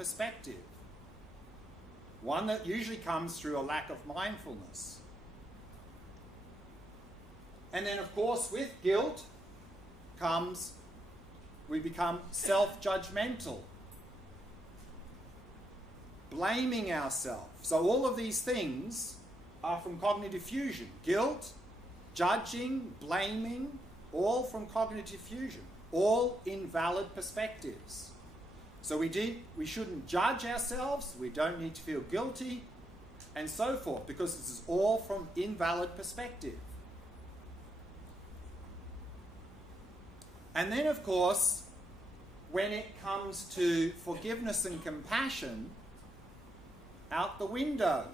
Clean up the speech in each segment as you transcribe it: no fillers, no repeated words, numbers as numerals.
perspective. One that usually comes through a lack of mindfulness. And then, of course, with guilt comes, we become self-judgmental, blaming ourselves. So all of these things are from cognitive fusion. Guilt, judging, blaming, all from cognitive fusion. All invalid perspectives. So we shouldn't judge ourselves, we don't need to feel guilty, and so forth, because this is all from invalid perspective. And then, of course, when it comes to forgiveness and compassion, out the window.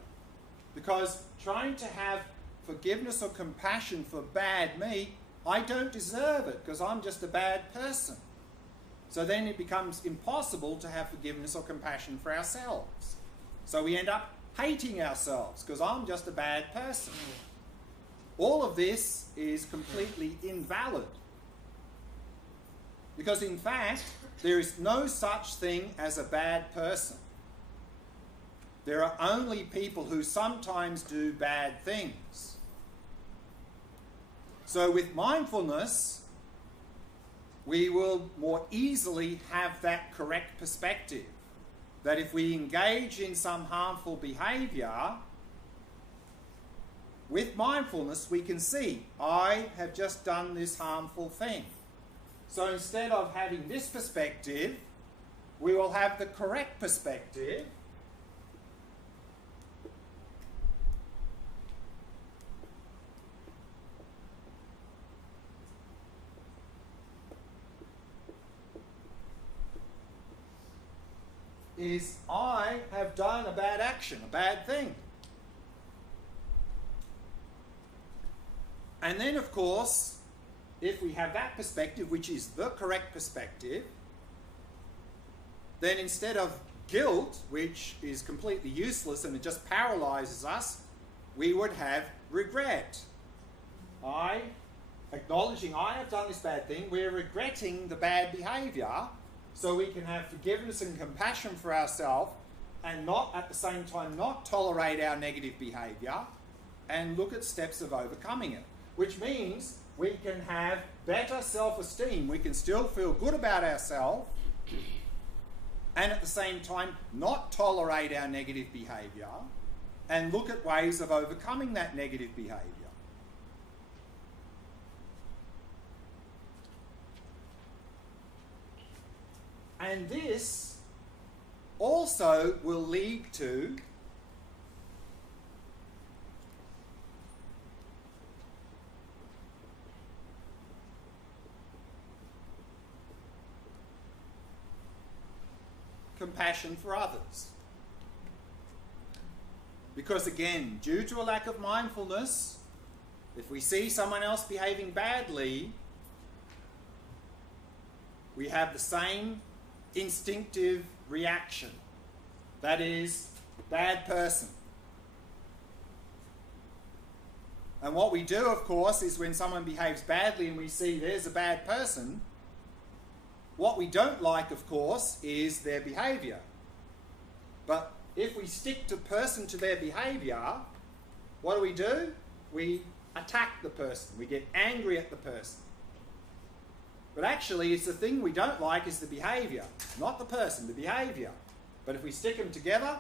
Because trying to have forgiveness or compassion for bad me, I don't deserve it because I'm just a bad person. So then it becomes impossible to have forgiveness or compassion for ourselves. So we end up hating ourselves because I'm just a bad person. All of this is completely invalid. Because in fact, there is no such thing as a bad person. There are only people who sometimes do bad things. So with mindfulness, we will more easily have that correct perspective. That if we engage in some harmful behaviour, with mindfulness we can see, I have just done this harmful thing. So instead of having this perspective, we will have the correct perspective. Is I have done a bad action, a bad thing. And then, of course, if we have that perspective, which is the correct perspective, then instead of guilt, which is completely useless and it just paralyzes us, we would have regret. Acknowledging I have done this bad thing, we're regretting the bad behavior, so we can have forgiveness and compassion for ourselves and not, at the same time, not tolerate our negative behavior and look at steps of overcoming it. Which means we can have better self-esteem. We can still feel good about ourselves and at the same time not tolerate our negative behavior and look at ways of overcoming that negative behavior. And this also will lead to compassion for others. Because again, due to a lack of mindfulness, if we see someone else behaving badly, we have the same instinctive reaction. That is, bad person. And what we do, of course, is when someone behaves badly and we see there's a bad person, what we don't like, of course, is their behaviour. But if we stick to their behaviour, what do? We attack the person. We get angry at the person. But actually, it's the thing we don't like is the behaviour, not the person, the behaviour. But if we stick them together,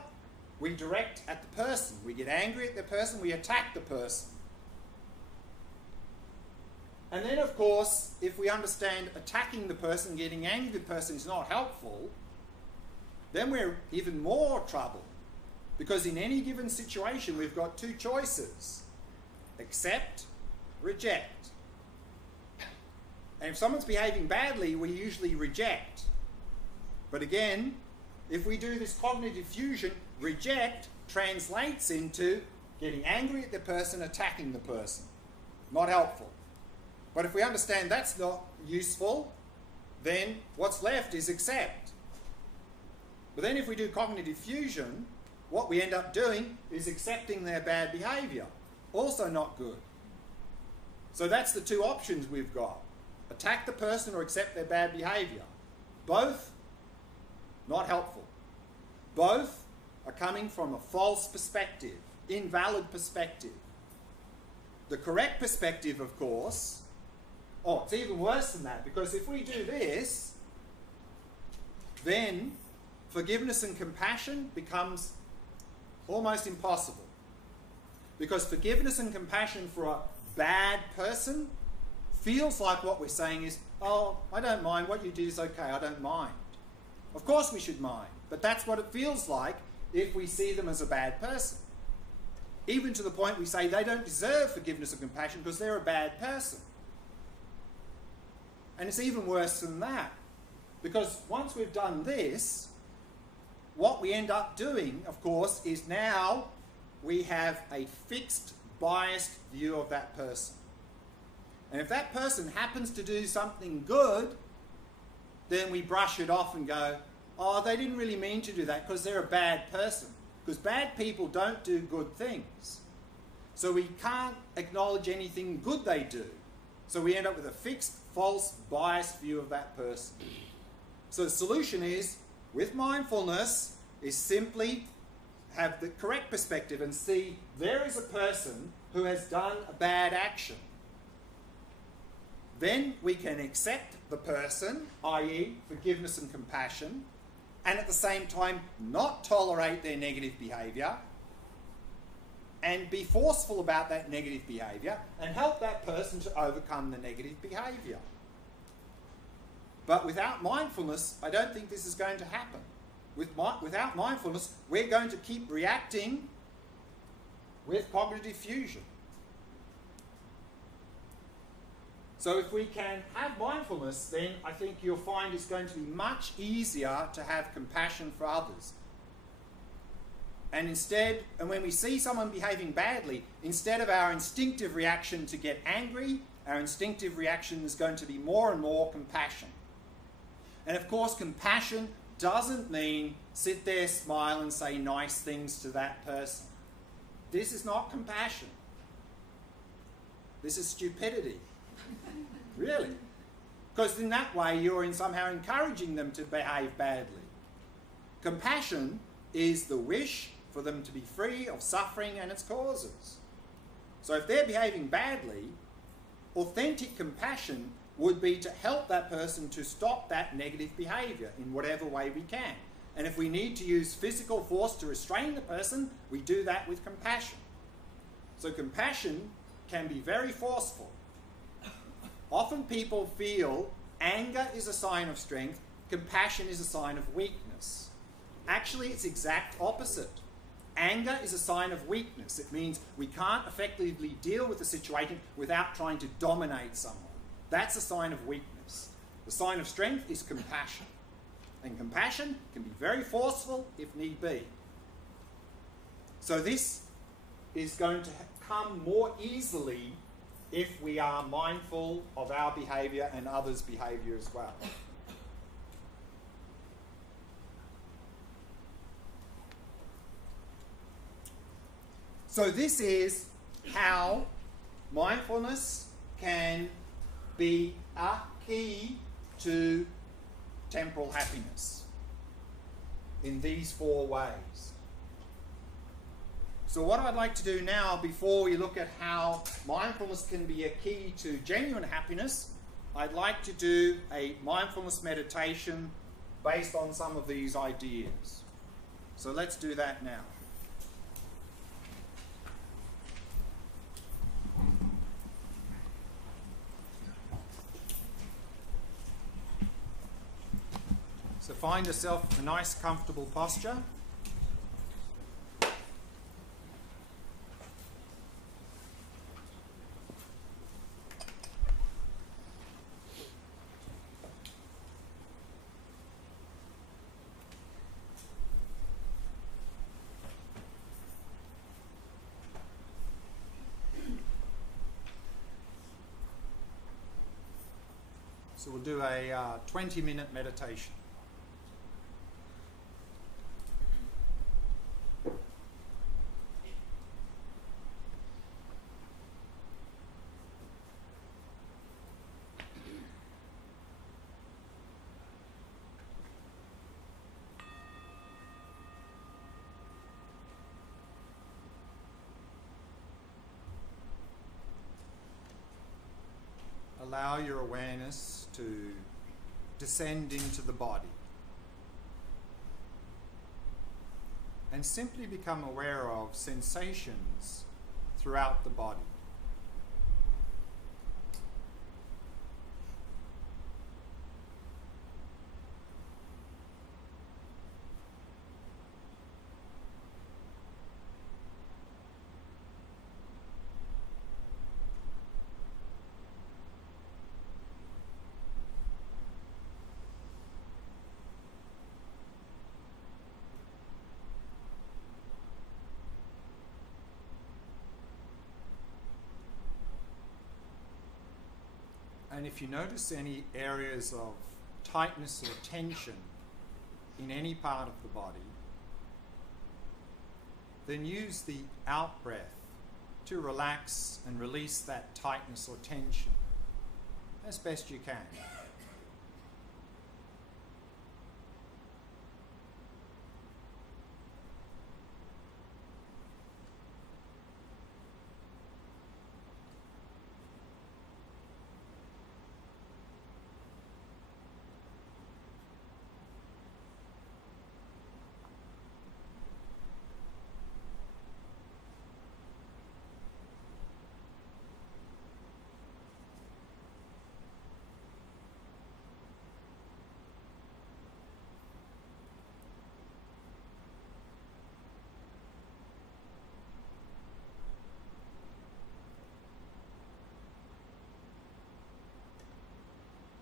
we direct at the person. We get angry at the person, we attack the person. And then, of course, if we understand attacking the person, getting angry at the person is not helpful, then we're even more trouble. Because in any given situation, we've got two choices. Accept, reject. And if someone's behaving badly, we usually reject. But again, if we do this cognitive fusion, reject translates into getting angry at the person, attacking the person. Not helpful. But if we understand that's not useful, then what's left is accept. But then if we do cognitive fusion, what we end up doing is accepting their bad behaviour. Also not good. So that's the two options we've got. Attack the person or accept their bad behaviour. Both not helpful. Both are coming from a false perspective, invalid perspective. The correct perspective, of course, oh, it's even worse than that, because if we do this, then forgiveness and compassion becomes almost impossible. Because forgiveness and compassion for a bad person feels like what we're saying is, oh, I don't mind, what you did is okay, I don't mind. Of course we should mind, but that's what it feels like if we see them as a bad person. Even to the point we say they don't deserve forgiveness and compassion because they're a bad person. And it's even worse than that. Because once we've done this, what we end up doing, of course, is now we have a fixed, biased view of that person. And if that person happens to do something good, then we brush it off and go, oh, they didn't really mean to do that because they're a bad person. Because bad people don't do good things. So we can't acknowledge anything good they do. So we end up with a fixed, false, biased view of that person. So the solution is, with mindfulness, is simply have the correct perspective and see there is a person who has done a bad action. Then we can accept the person, i.e. forgiveness and compassion, and at the same time not tolerate their negative behaviour and be forceful about that negative behaviour and help that person to overcome the negative behaviour. But without mindfulness, I don't think this is going to happen. Without mindfulness, we're going to keep reacting with cognitive fusion. So if we can have mindfulness, then I think you'll find it's going to be much easier to have compassion for others. And when we see someone behaving badly, instead of our instinctive reaction to get angry, our instinctive reaction is going to be more and more compassion. And of course, compassion doesn't mean sit there, smile and say nice things to that person. This is not compassion. This is stupidity. Really. Because in that way you're somehow encouraging them to behave badly. Compassion is the wish for them to be free of suffering and its causes. So if they're behaving badly, authentic compassion would be to help that person to stop that negative behaviour in whatever way we can. And if we need to use physical force to restrain the person, we do that with compassion. So compassion can be very forceful. Often people feel anger is a sign of strength, compassion is a sign of weakness. Actually, it's exact opposite. Anger is a sign of weakness. It means we can't effectively deal with the situation without trying to dominate someone. That's a sign of weakness. The sign of strength is compassion. And compassion can be very forceful if need be. So this is going to come more easily if we are mindful of our behaviour and others' behaviour as well. So this is how mindfulness can be a key to temporal happiness in these 4 ways. So what I'd like to do now, before we look at how mindfulness can be a key to genuine happiness, I'd like to do a mindfulness meditation based on some of these ideas. So let's do that now. So find yourself a nice comfortable posture. So we'll do a 20-minute meditation. allow your awareness to descend into the body and simply become aware of sensations throughout the body. And if you notice any areas of tightness or tension in any part of the body, then use the out breath to relax and release that tightness or tension as best you can.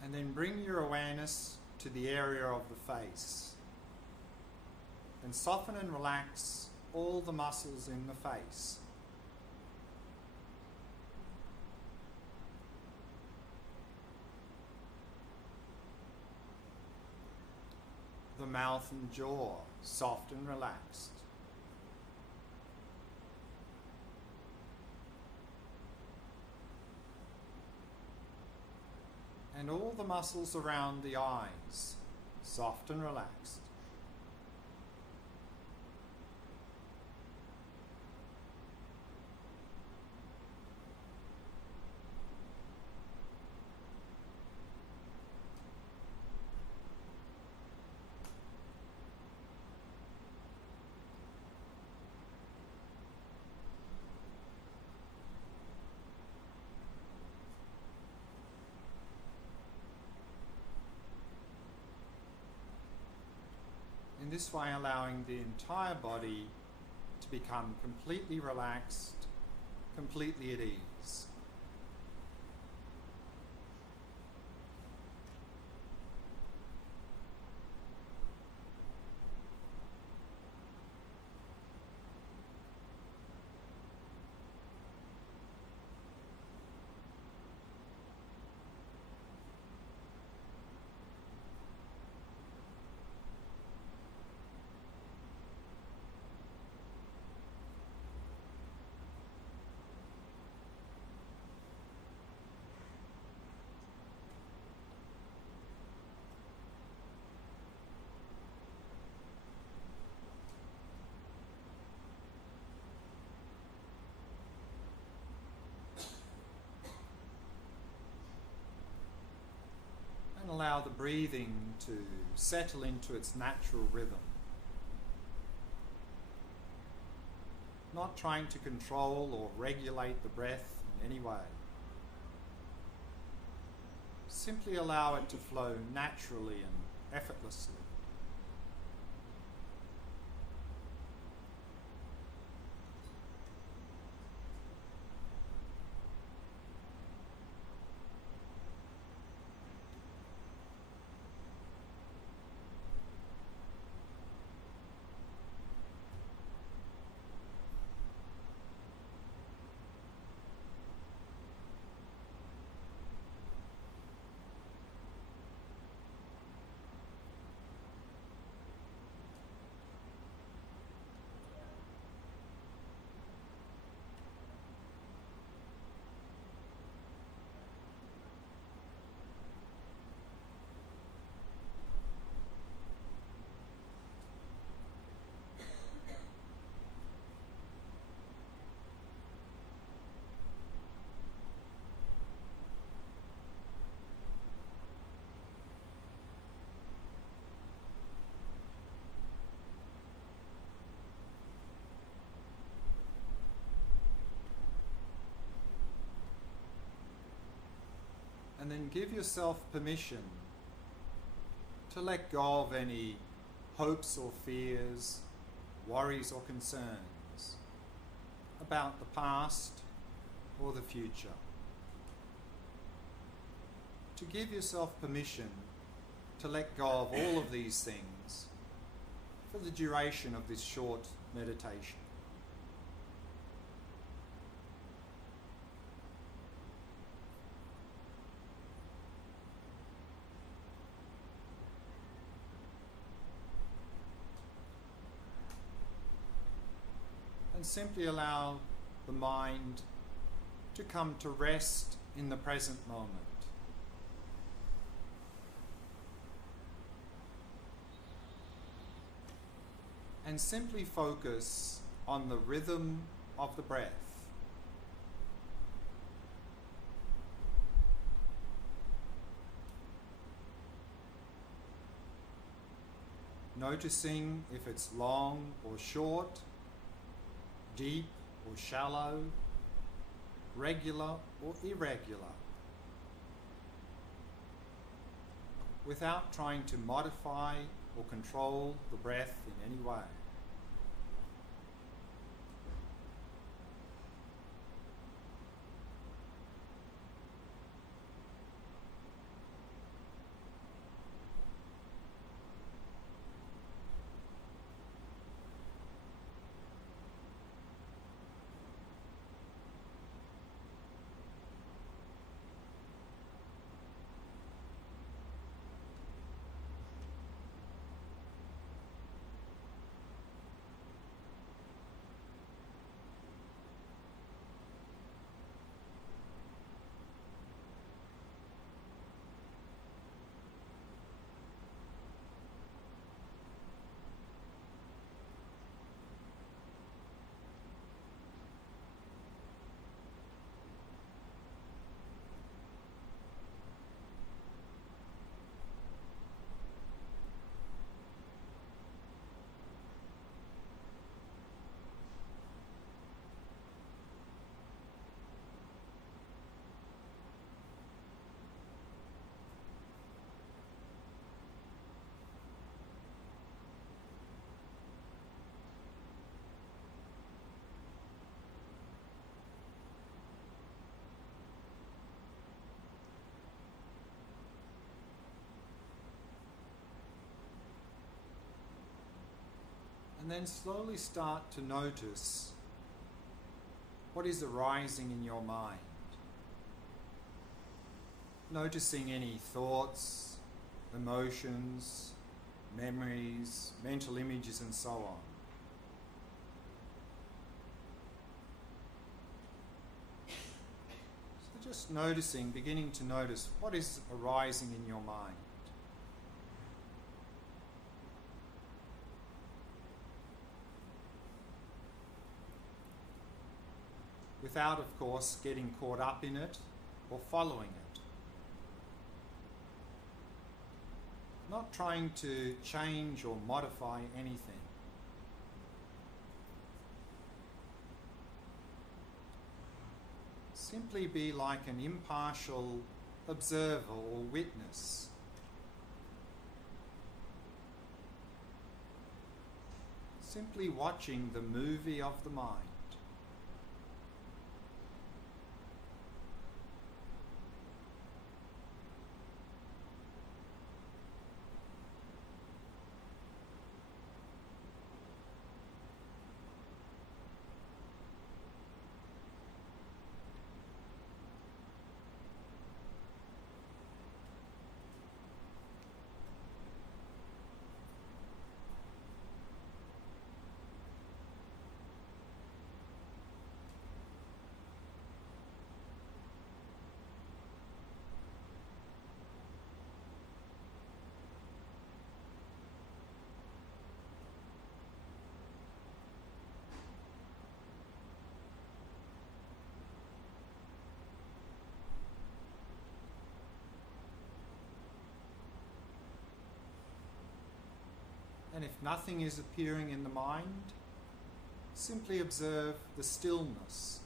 And then bring your awareness to the area of the face and soften and relax all the muscles in the face. The mouth and jaw, soft and relaxed. And all the muscles around the eyes, soft and relaxed. In this way, allowing the entire body to become completely relaxed, completely at ease. And allow the breathing to settle into its natural rhythm. Not trying to control or regulate the breath in any way. Simply allow it to flow naturally and effortlessly. give yourself permission to let go of any hopes or fears, worries or concerns about the past or the future. To give yourself permission to let go of all of these things for the duration of this short meditation. And simply allow the mind to come to rest in the present moment. And simply focus on the rhythm of the breath. Noticing if it's long or short, deep or shallow, regular or irregular, without trying to modify or control the breath in any way. And then slowly start to notice what is arising in your mind. Noticing any thoughts, emotions, memories, mental images, and so on. So just noticing, beginning to notice what is arising in your mind. Without, of course, getting caught up in it or following it. Not trying to change or modify anything. Simply be like an impartial observer or witness. Simply watching the movie of the mind. And if nothing is appearing in the mind, simply observe the stillness.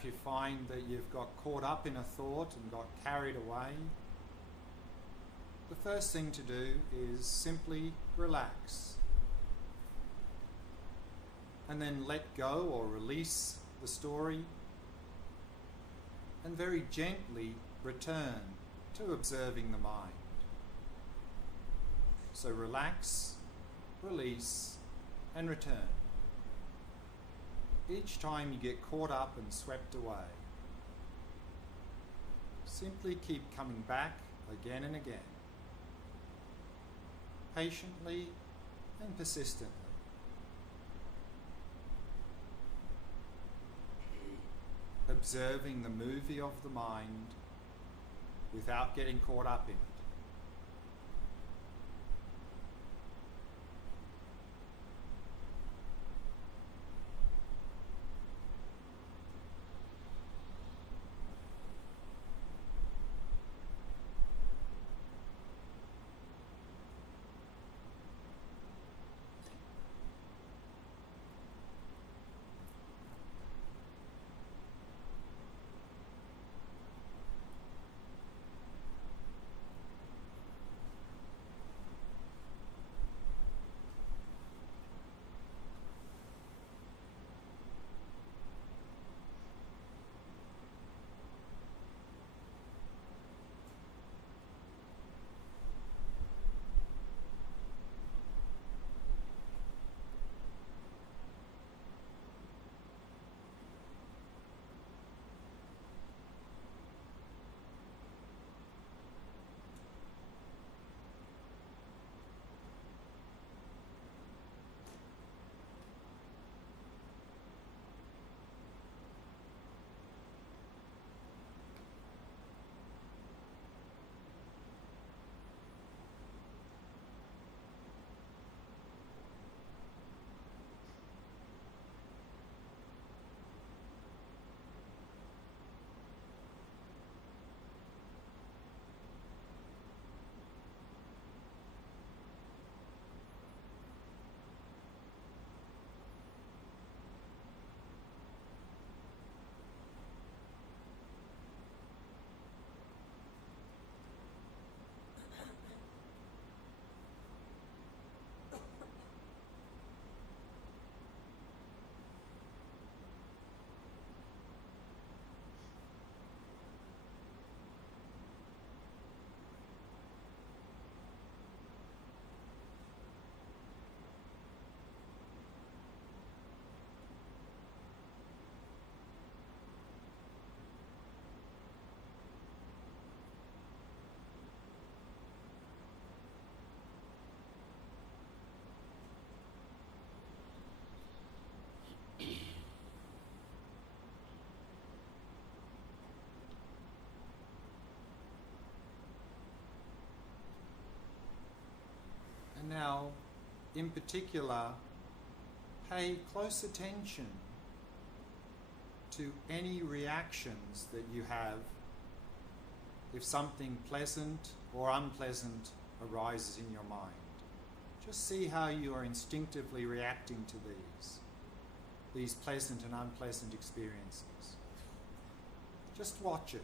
if you find that you've got caught up in a thought and got carried away, the first thing to do is simply relax. And then let go or release the story and very gently return to observing the mind. So relax, release, and return. Each time you get caught up and swept away, simply keep coming back again and again, patiently and persistently. Observing the movie of the mind without getting caught up in it. Now, in particular, pay close attention to any reactions that you have if something pleasant or unpleasant arises in your mind. Just see how you are instinctively reacting to these pleasant and unpleasant experiences. Just watch it.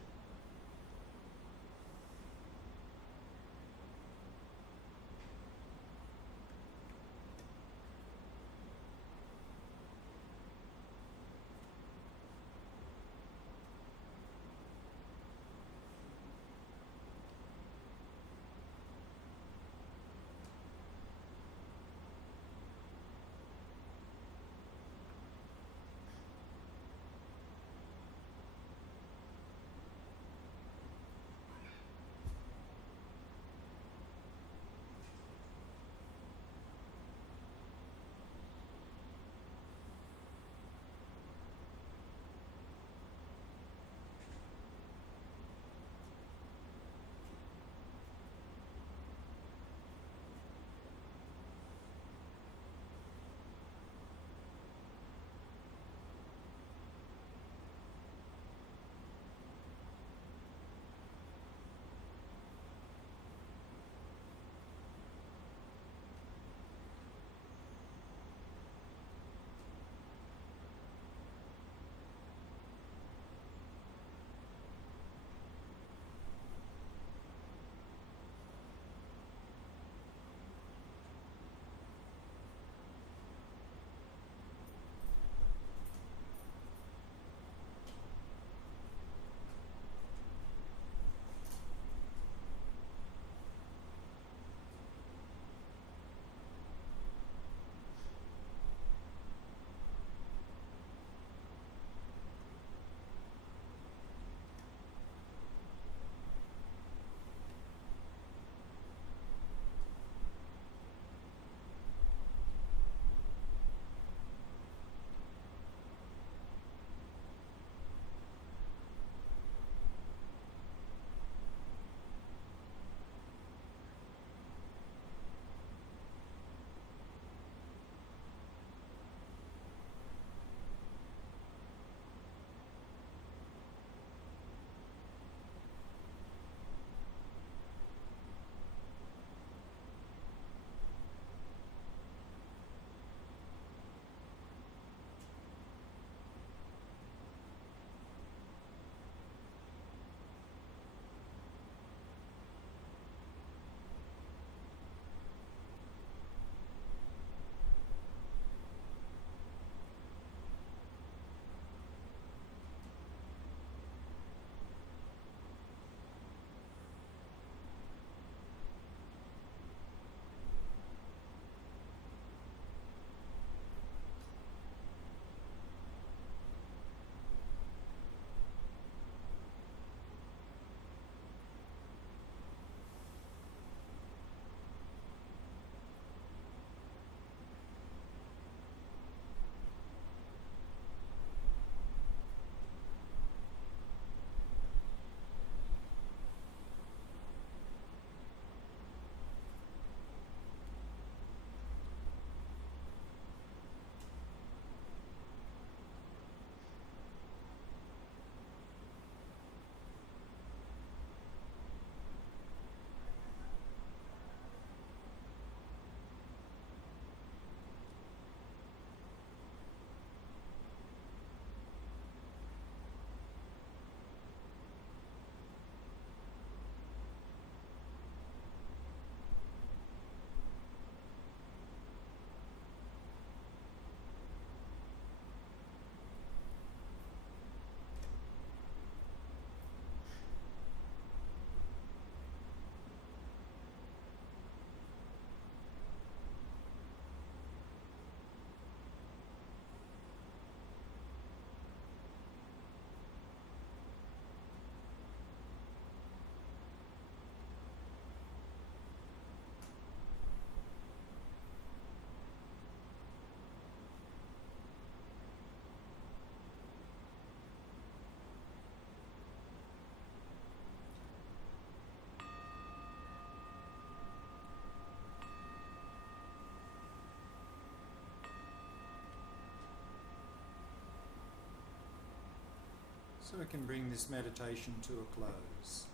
So we can bring this meditation to a close.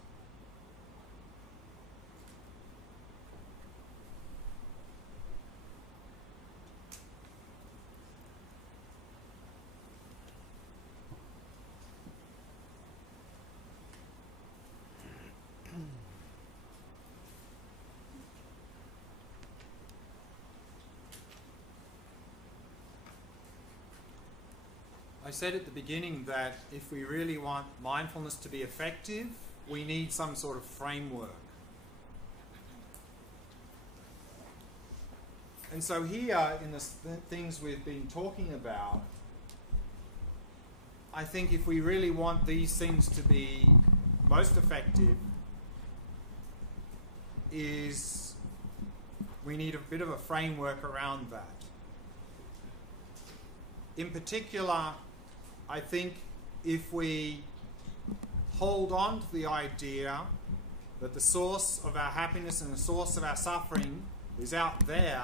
I said at the beginning that if we really want mindfulness to be effective, we need some sort of framework. And so here, in the things we've been talking about, I think if we really want these things to be most effective, is we need a bit of a framework around that. In particular, I think if we hold on to the idea that the source of our happiness and the source of our suffering is out there,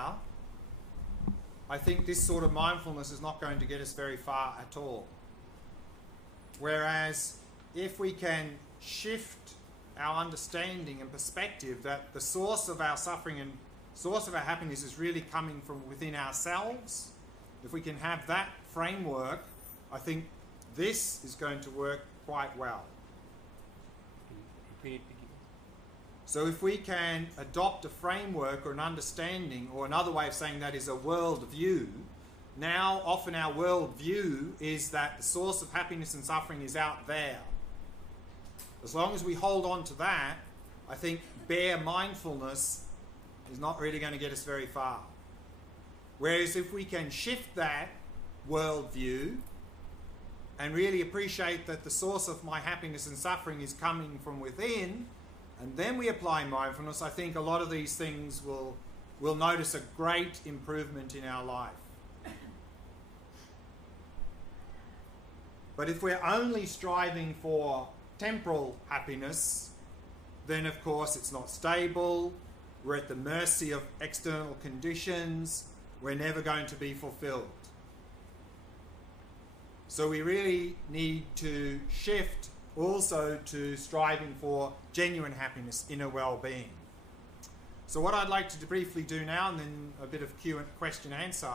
I think this sort of mindfulness is not going to get us very far at all. Whereas if we can shift our understanding and perspective that the source of our suffering and source of our happiness is really coming from within ourselves, if we can have that framework, I think this is going to work quite well. So if we can adopt a framework or an understanding, or another way of saying that is a world view, now often our world view is that the source of happiness and suffering is out there. As long as we hold on to that, I think bare mindfulness is not really going to get us very far. Whereas if we can shift that worldview and really appreciate that the source of my happiness and suffering is coming from within, and then we apply mindfulness, I think a lot of these things will notice a great improvement in our life. But if we're only striving for temporal happiness, then of course it's not stable, we're at the mercy of external conditions, we're never going to be fulfilled. So we really need to shift also to striving for genuine happiness, inner well-being. So what I'd like to briefly do now, and then a bit of question answer,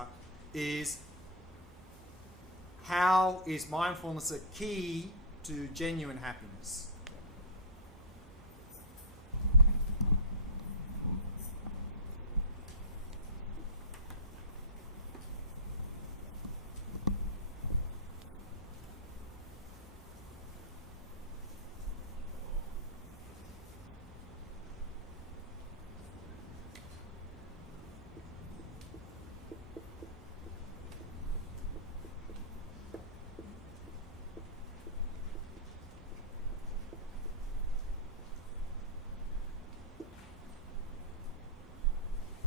is how is mindfulness a key to genuine happiness?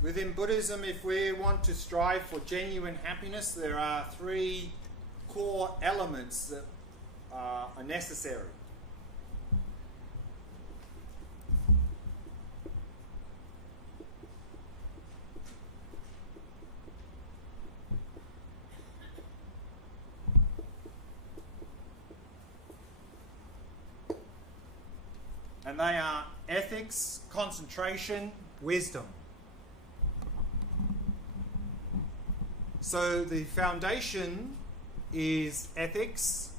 Within Buddhism, if we want to strive for genuine happiness, there are three core elements that are necessary. And they are ethics, concentration, wisdom. So the foundation is ethics,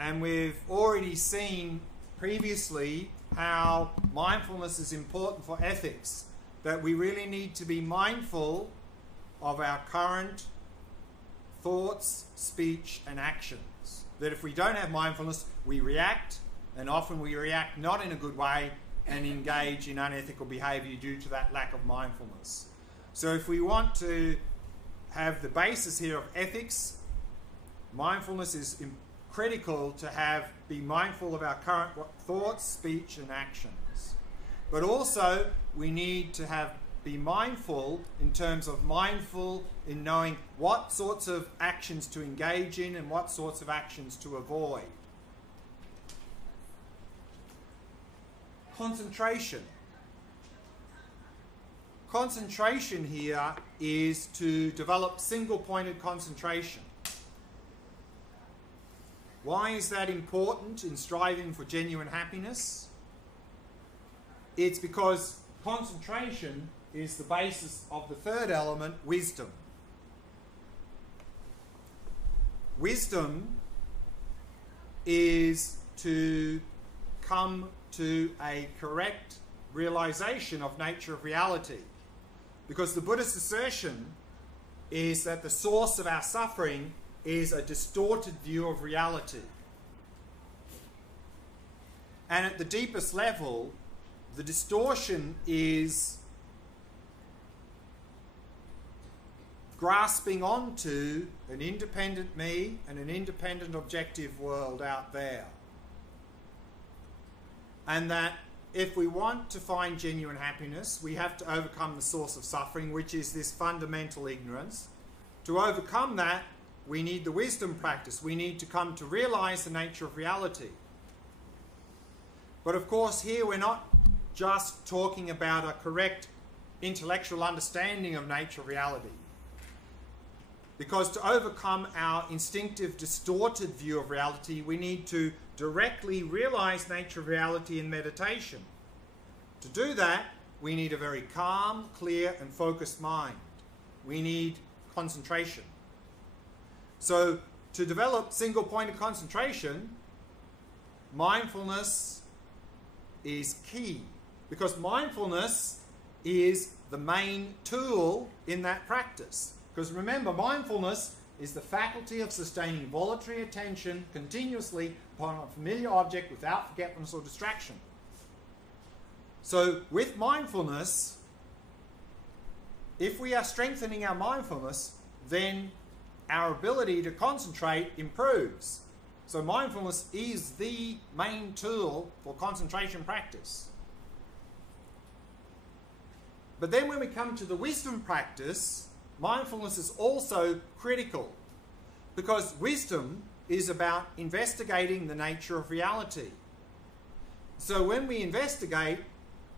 and we've already seen previously how mindfulness is important for ethics, that we really need to be mindful of our current thoughts, speech and actions. That if we don't have mindfulness, we react, and often we react not in a good way and engage in unethical behaviour due to that lack of mindfulness. So if we want to have the basis here of ethics, mindfulness is critical to be mindful of our current thoughts, speech and actions. But also we need to be mindful in terms of mindful in knowing what sorts of actions to engage in and what sorts of actions to avoid. Concentration. Concentration here is to develop single-pointed concentration. Why is that important in striving for genuine happiness? It's because concentration is the basis of the third element, wisdom. Wisdom is to come to a correct realization of nature of reality. Because the Buddhist assertion is that the source of our suffering is a distorted view of reality. And at the deepest level, the distortion is grasping onto an independent me and an independent objective world out there. And that if we want to find genuine happiness, we have to overcome the source of suffering, which is this fundamental ignorance. To overcome that, we need the wisdom practice. We need to come to realize the nature of reality. But of course, here we're not just talking about a correct intellectual understanding of nature of reality. Because to overcome our instinctive, distorted view of reality, we need to directly realize nature of reality in meditation. To do that, we need a very calm, clear, and focused mind. We need concentration. So, to develop single-pointed concentration, mindfulness is key. Because mindfulness is the main tool in that practice. Because remember, mindfulness is the faculty of sustaining voluntary attention continuously upon a familiar object without forgetfulness or distraction. So with mindfulness, if we are strengthening our mindfulness, then our ability to concentrate improves. So mindfulness is the main tool for concentration practice. But then when we come to the wisdom practice, mindfulness is also critical, because wisdom is about investigating the nature of reality. So when we investigate,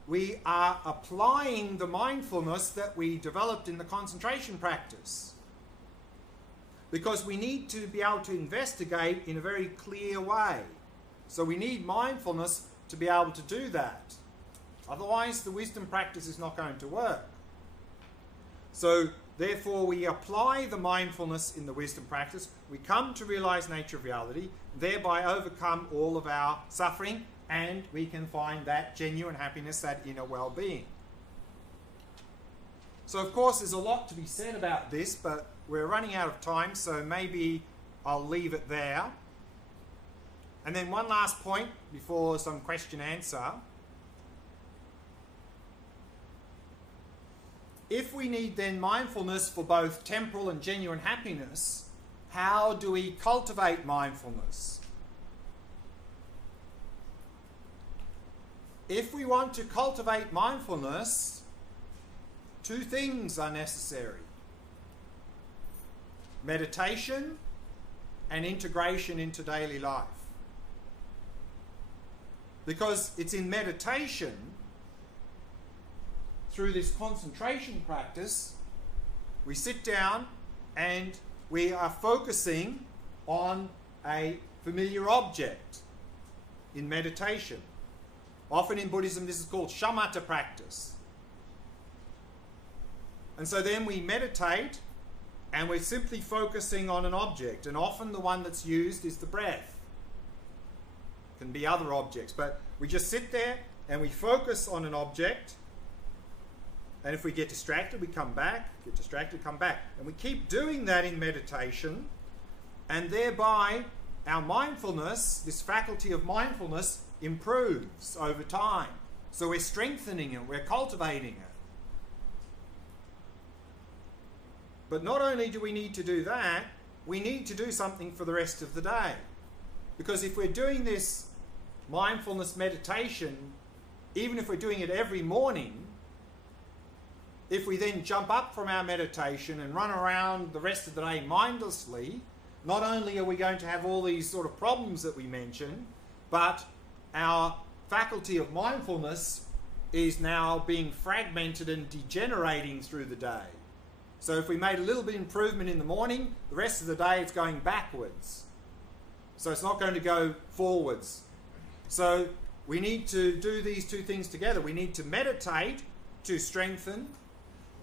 we are applying the mindfulness that we developed in the concentration practice. Because we need to be able to investigate in a very clear way. So we need mindfulness to be able to do that. Otherwise, the wisdom practice is not going to work. So therefore, we apply the mindfulness in the wisdom practice. We come to realize nature of reality, thereby overcome all of our suffering, and we can find that genuine happiness, that inner well-being. So of course, there's a lot to be said about this, but we're running out of time, so maybe I'll leave it there. And then one last point before some question-answer. If we need then mindfulness for both temporal and genuine happiness, how do we cultivate mindfulness? If we want to cultivate mindfulness, two things are necessary: meditation and integration into daily life. Because it's in meditation, through this concentration practice, we sit down and we are focusing on a familiar object in meditation. Often in Buddhism, this is called shamatha practice. And so then we meditate and we're simply focusing on an object. And often the one that's used is the breath. It can be other objects, but we just sit there and we focus on an object. And if we get distracted, we come back, get distracted, come back. And we keep doing that in meditation, and thereby our mindfulness, this faculty of mindfulness, improves over time. So we're strengthening it, we're cultivating it. But not only do we need to do that, we need to do something for the rest of the day. Because if we're doing this mindfulness meditation, even if we're doing it every morning, if we then jump up from our meditation and run around the rest of the day mindlessly, not only are we going to have all these sort of problems that we mentioned, but our faculty of mindfulness is now being fragmented and degenerating through the day. So if we made a little bit of improvement in the morning, the rest of the day it's going backwards. So it's not going to go forwards. So we need to do these two things together. We need to meditate to strengthen,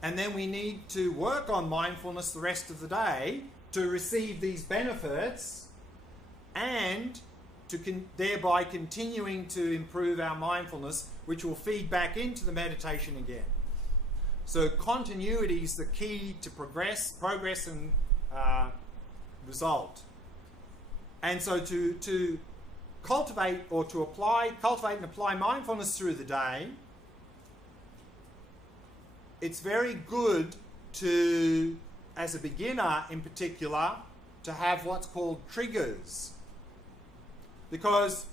and then we need to work on mindfulness the rest of the day to receive these benefits and to thereby continuing to improve our mindfulness, which will feed back into the meditation again. So continuity is the key to progress and result. And so to cultivate and apply mindfulness through the day, it's very good to, as a beginner in particular, to have what's called triggers. Because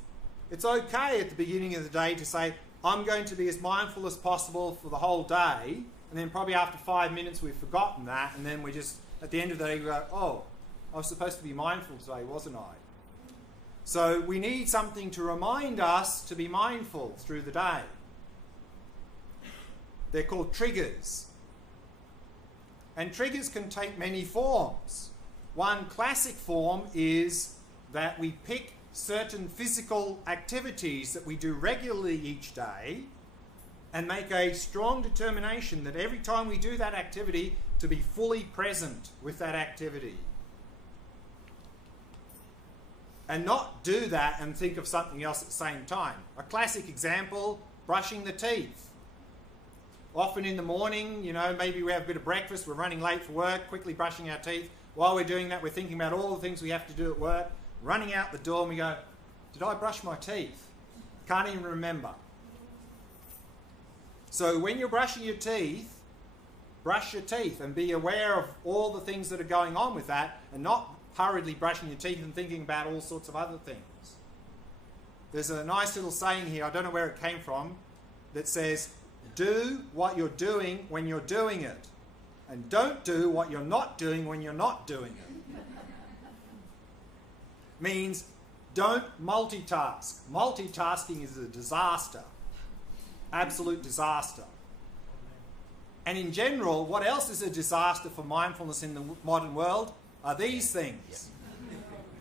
it's okay at the beginning of the day to say, I'm going to be as mindful as possible for the whole day, and then probably after 5 minutes we've forgotten that, and then we just, at the end of the day, we go, oh, I was supposed to be mindful today, wasn't I? So we need something to remind us to be mindful through the day. They're called triggers. And triggers can take many forms. One classic form is that we pick certain physical activities that we do regularly each day and make a strong determination that every time we do that activity to be fully present with that activity. And not do that and think of something else at the same time. A classic example, brushing the teeth. Often in the morning, you know, maybe we have a bit of breakfast, we're running late for work, quickly brushing our teeth. While we're doing that, we're thinking about all the things we have to do at work, running out the door, and we go, did I brush my teeth? Can't even remember. So when you're brushing your teeth, brush your teeth and be aware of all the things that are going on with that, and not hurriedly brushing your teeth and thinking about all sorts of other things. There's a nice little saying here, I don't know where it came from, that says, do what you're doing when you're doing it, and don't do what you're not doing when you're not doing it. Means don't multitask. Multitasking is a disaster. Absolute disaster. And in general, what else is a disaster for mindfulness in the modern world are these things.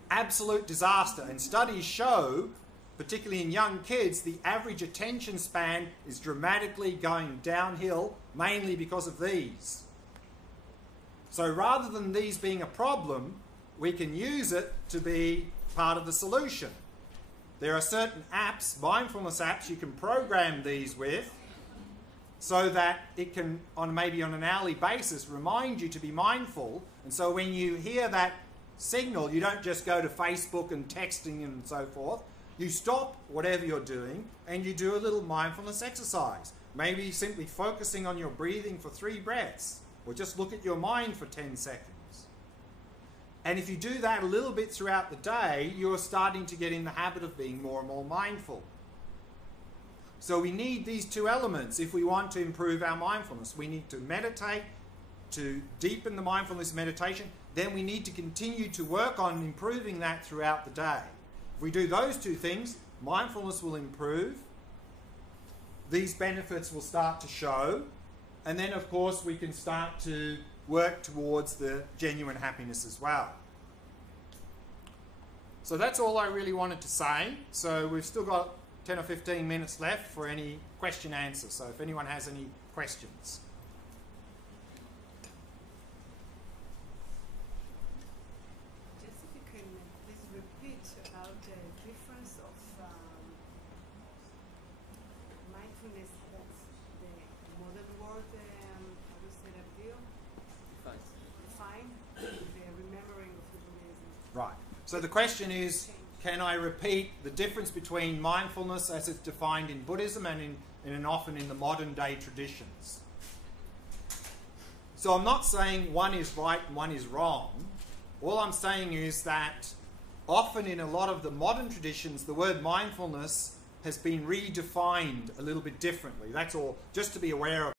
Absolute disaster. And studies show, particularly in young kids, the average attention span is dramatically going downhill, mainly because of these. So rather than these being a problem, we can use it to be part of the solution. There are certain apps, mindfulness apps, you can program these with so that it can, maybe on an hourly basis, remind you to be mindful. And so when you hear that signal, you don't just go to Facebook and texting and so forth. You stop whatever you're doing and you do a little mindfulness exercise. Maybe simply focusing on your breathing for 3 breaths, or just look at your mind for 10 seconds. And if you do that a little bit throughout the day, you're starting to get in the habit of being more and more mindful. So we need these two elements if we want to improve our mindfulness. We need to meditate to deepen the mindfulness meditation. Then we need to continue to work on improving that throughout the day. If we do those two things, mindfulness will improve. These benefits will start to show. And then, of course, we can start to work towards the genuine happiness as well. So that's all I really wanted to say. So we've still got 10 or 15 minutes left for any question answers. So if anyone has any questions. Just if you can please repeat about the difference of mindfulness that the modern world, how do you say that, view? Define the remembering of the Buddhism. Right. So the question is, can I repeat the difference between mindfulness as it's defined in Buddhism and often in the modern day traditions? So I'm not saying one is right and one is wrong. All I'm saying is that often in a lot of the modern traditions, the word mindfulness has been redefined a little bit differently. That's all, just to be aware of.